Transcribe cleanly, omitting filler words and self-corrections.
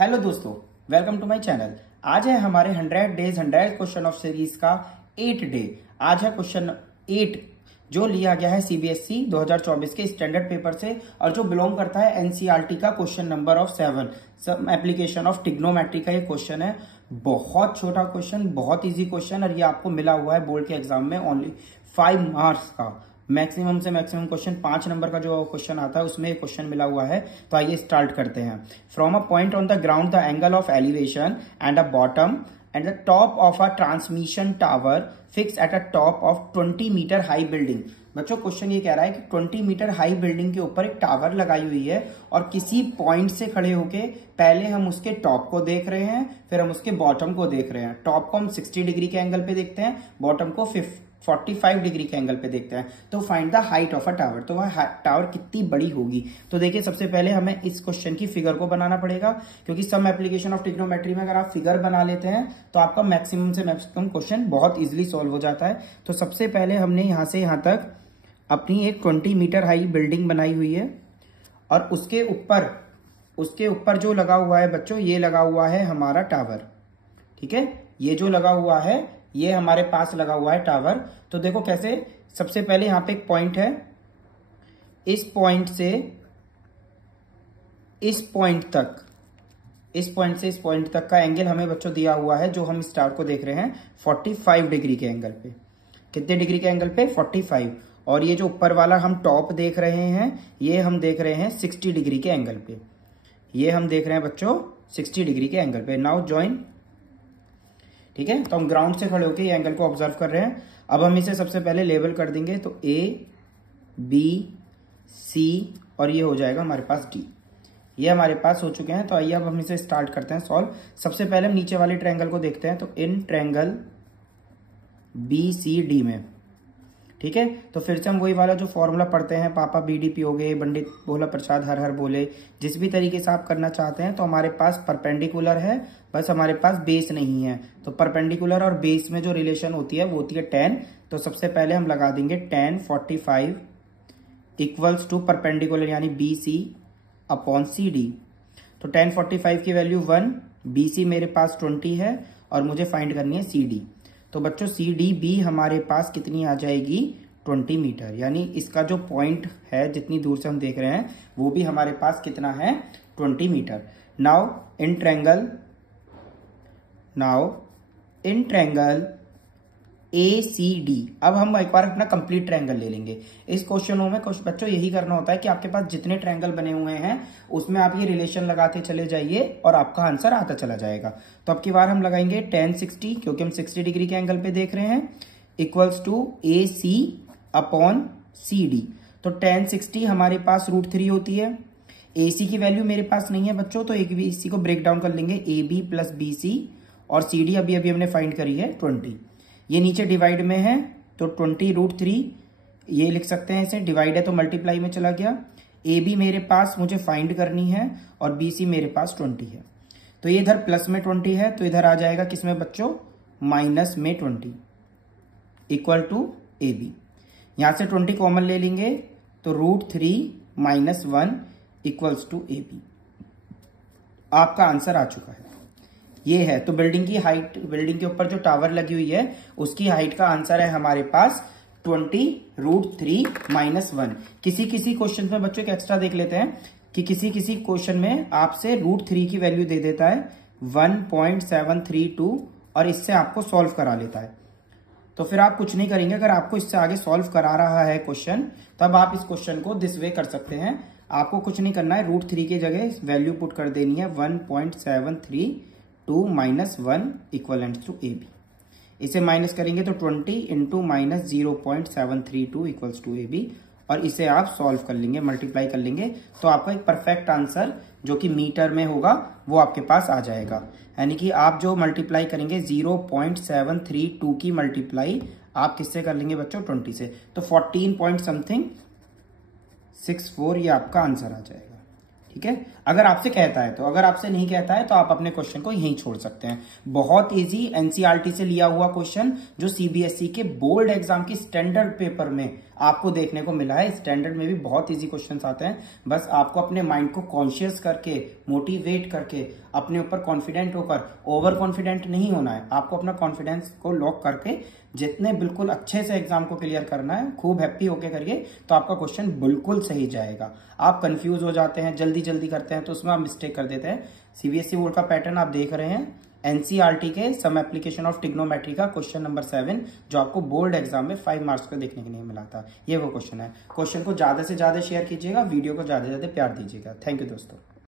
Hello दोस्तों, welcome to my channel. आज है हमारे 100 डेज 100 क्वेश्चन ऑफ सीरीज का 8 डे। आज है क्वेश्चन 8 जो लिया गया है सीबीएसई 2024 के स्टैंडर्ड पेपर से और जो बिलोंग करता है एनसीईआरटी का question number of 7 some application of trigonometry का ये क्वेश्चन है। बहुत छोटा क्वेश्चन, बहुत इजी क्वेश्चन और ये आपको मिला हुआ है बोर्ड के एग्जाम में ओनली 5 मार्क्स का। मैक्सिमम से मैक्सिमम क्वेश्चन 5 नंबर का जो क्वेश्चन आता है उसमें क्वेश्चन मिला हुआ है। तो आइए स्टार्ट करते हैं। From a point on the ground the angle of elevation and a bottom and the top of a transmission tower fix at a top of 20 metre high building. बच्चों क्वेश्चन ये कह रहा है कि 20 मीटर हाई बिल्डिंग के ऊपर एक tower लगाई हुई है और किसी पॉइंट से खड़े होके पहले हम उसके टॉप को देख रहे हैं, फिर हम उसके बॉटम को देख रहे हैं। टॉप को हम 60 डिग्री के एंगल पे देखते हैं, बॉटम को 45 डिग्री के एंगल पे देखते हैं। तो find the height of a tower, तो वह टावर कितनी बड़ी होगी। तो देखिए सबसे पहले हमें इस क्वेश्चन की फिगर को बनाना पड़ेगा, क्योंकि सम एप्लीकेशन ऑफ ट्रिग्नोमेट्री में अगर आप फिगर बना लेते हैं तो आपका मैक्सिमम से मैक्सिमम क्वेश्चन बहुत इजिली सॉल्व हो जाता है। तो सबसे पहले हमने यहां से यहां तक अपनी एक 20 मीटर हाई बिल्डिंग बनाई हुई है और उसके ऊपर जो लगा हुआ है बच्चों, ये लगा हुआ है हमारा टावर। ठीक है, ये जो लगा हुआ है ये हमारे पास लगा हुआ है टावर। तो देखो कैसे, सबसे पहले यहां पे एक पॉइंट है, इस पॉइंट से इस पॉइंट तक का एंगल हमें बच्चों दिया हुआ है, जो हम स्टार को देख रहे हैं 45 डिग्री के एंगल पे। कितने डिग्री के एंगल पे? 45। और ये जो ऊपर वाला हम टॉप देख रहे हैं ये हम देख रहे हैं 60 डिग्री के एंगल पे। ये हम देख रहे हैं बच्चों 60 डिग्री के एंगल पे। Now join. ठीक है, तो हम ग्राउंड से खड़े होकर ये एंगल को ऑब्जर्व कर रहे हैं। अब हम इसे सबसे पहले लेबल कर देंगे, तो ए बी सी और ये हो जाएगा हमारे पास डी। ये हमारे पास हो चुके हैं। तो आइए अब हम इसे स्टार्ट करते हैं सॉल्व। सबसे पहले हम नीचे वाले ट्रायंगल को देखते हैं। तो in triangle B C D में, ठीक है, तो फिर से हम वही वाला जो फॉर्मूला पढ़ते हैं, पापा बीडीपी हो गए, पंडित भोला प्रसाद हर हर बोले। जिस भी तरीके से आप करना चाहते हैं। तो हमारे पास परपेंडिकुलर है, बस हमारे पास बेस नहीं है। तो परपेंडिकुलर और बेस में जो रिलेशन होती है वो होती है tan। तो सबसे पहले हम लगा देंगे tan 45 इक्वल्स टू परपेंडिकुलर यानी B C upon C D. तो tan 45 की वैल्यू 1, बी सी मेरे पास 20 है और मुझे फाइंड करनी है सी डी। तो बच्चों सी डी बी हमारे पास कितनी आ जाएगी? 20 मीटर। यानी इसका जो पॉइंट है जितनी दूर से हम देख रहे हैं वो भी हमारे पास कितना है? 20 metre. Now in triangle A C D. अब हम एक बार अपना कंप्लीट ट्रायंगल ले लेंगे। इस क्वेश्चनों में बच्चों यही करना होता है कि आपके पास जितने ट्रायंगल बने हुए हैं उसमें आप ये रिलेशन लगाते चले जाइए और आपका आंसर आता चला जाएगा। तो अब की बार हम लगाएंगे tan 60, क्योंकि हम 60 डिग्री के एंगल पे देख रहे हैं, equals to A C upon C D. तो tan 60 हमारे पास √3 होती है। ए सी की वैल्यू मेरे पास नहीं है बच्चों, तो एक भी इसी को ब्रेक डाउन कर लेंगे, A B plus B C, और सी डी अभी हमने फाइंड करी है 20। ये नीचे डिवाइड में है तो 20 √3 ये लिख सकते हैं, इसे डिवाइड है तो मल्टीप्लाई में चला गया। ए बी मेरे पास मुझे फाइंड करनी है और बी सी मेरे पास 20 है। तो ये इधर प्लस में 20 है तो इधर आ जाएगा किसमें बच्चों? माइनस में 20 इक्वल टू ए बी। यहां से 20 कॉमन ले लेंगे तो √3 - 1 इक्वल्स टू ए बी। आपका आंसर आ चुका है, ये है। तो बिल्डिंग की हाइट, बिल्डिंग के ऊपर जो टावर लगी हुई है उसकी हाइट का आंसर है हमारे पास 20 √3 - 1। किसी क्वेश्चन में बच्चों एक एक्स्ट्रा देख लेते हैं कि किसी क्वेश्चन में आपसे √3 की वैल्यू दे देता है 1.732 और इससे आपको सॉल्व करा लेता है। तो फिर आप कुछ नहीं करेंगे, अगर आपको इससे आगे सॉल्व करा रहा है क्वेश्चन तब आप इस क्वेश्चन को दिस वे कर सकते हैं। आपको कुछ नहीं करना है, √3 की जगह वैल्यू पुट कर देनी है 1.732 - 1 इक्वलेंट टू ए बी। इसे माइनस करेंगे तो 20 into -0.732 equals to A B, और इसे आप सॉल्व कर लेंगे, मल्टीप्लाई कर लेंगे तो आपका एक परफेक्ट आंसर जो कि मीटर में होगा वो आपके पास आ जाएगा। यानी कि आप जो मल्टीप्लाई करेंगे 0.732 की मल्टीप्लाई आप किससे कर लेंगे बच्चों? 20 से। तो 14 पॉइंट समथिंग 64 ये आपका आंसर आ जाएगा। ठीक है, अगर आपसे कहता है तो। अगर आपसे नहीं कहता है तो आप अपने क्वेश्चन को यहीं छोड़ सकते हैं। बहुत इजी एनसीईआरटी से लिया हुआ क्वेश्चन जो सीबीएसई के बोर्ड एग्जाम की स्टैंडर्ड पेपर में आपको देखने को मिला है। स्टैंडर्ड में भी बहुत इजी क्वेश्चंस आते हैं, बस आपको अपने माइंड को कॉन्शियस करके, मोटिवेट करके, अपने ऊपर कॉन्फिडेंट होकर, ओवर कॉन्फिडेंट नहीं होना है। आपको अपना कॉन्फिडेंस को लॉक करके जितने बिल्कुल अच्छे से एग्जाम को क्लियर करना है, खूब हैप्पी होके करिए, तो आपका क्वेश्चन बिल्कुल सही जाएगा। आप कंफ्यूज हो जाते हैं, जल्दी जल्दी करते हैं, तो उसमें आप मिस्टेक कर देते हैं। सीबीएसई बोर्ड का पैटर्न आप देख रहे हैं, एनसीईआरटी के सम एप्लीकेशन ऑफ ट्रिग्नोमेट्री का क्वेश्चन नंबर 7, जो आपको बोर्ड एग्जाम में 5 मार्क्स का देखने को नहीं मिला था, ये वो क्वेश्चन है। क्वेश्चन को ज्यादा से ज्यादा शेयर कीजिएगा, वीडियो को ज्यादा से ज्यादा प्यार दीजिएगा। थैंक यू दोस्तों।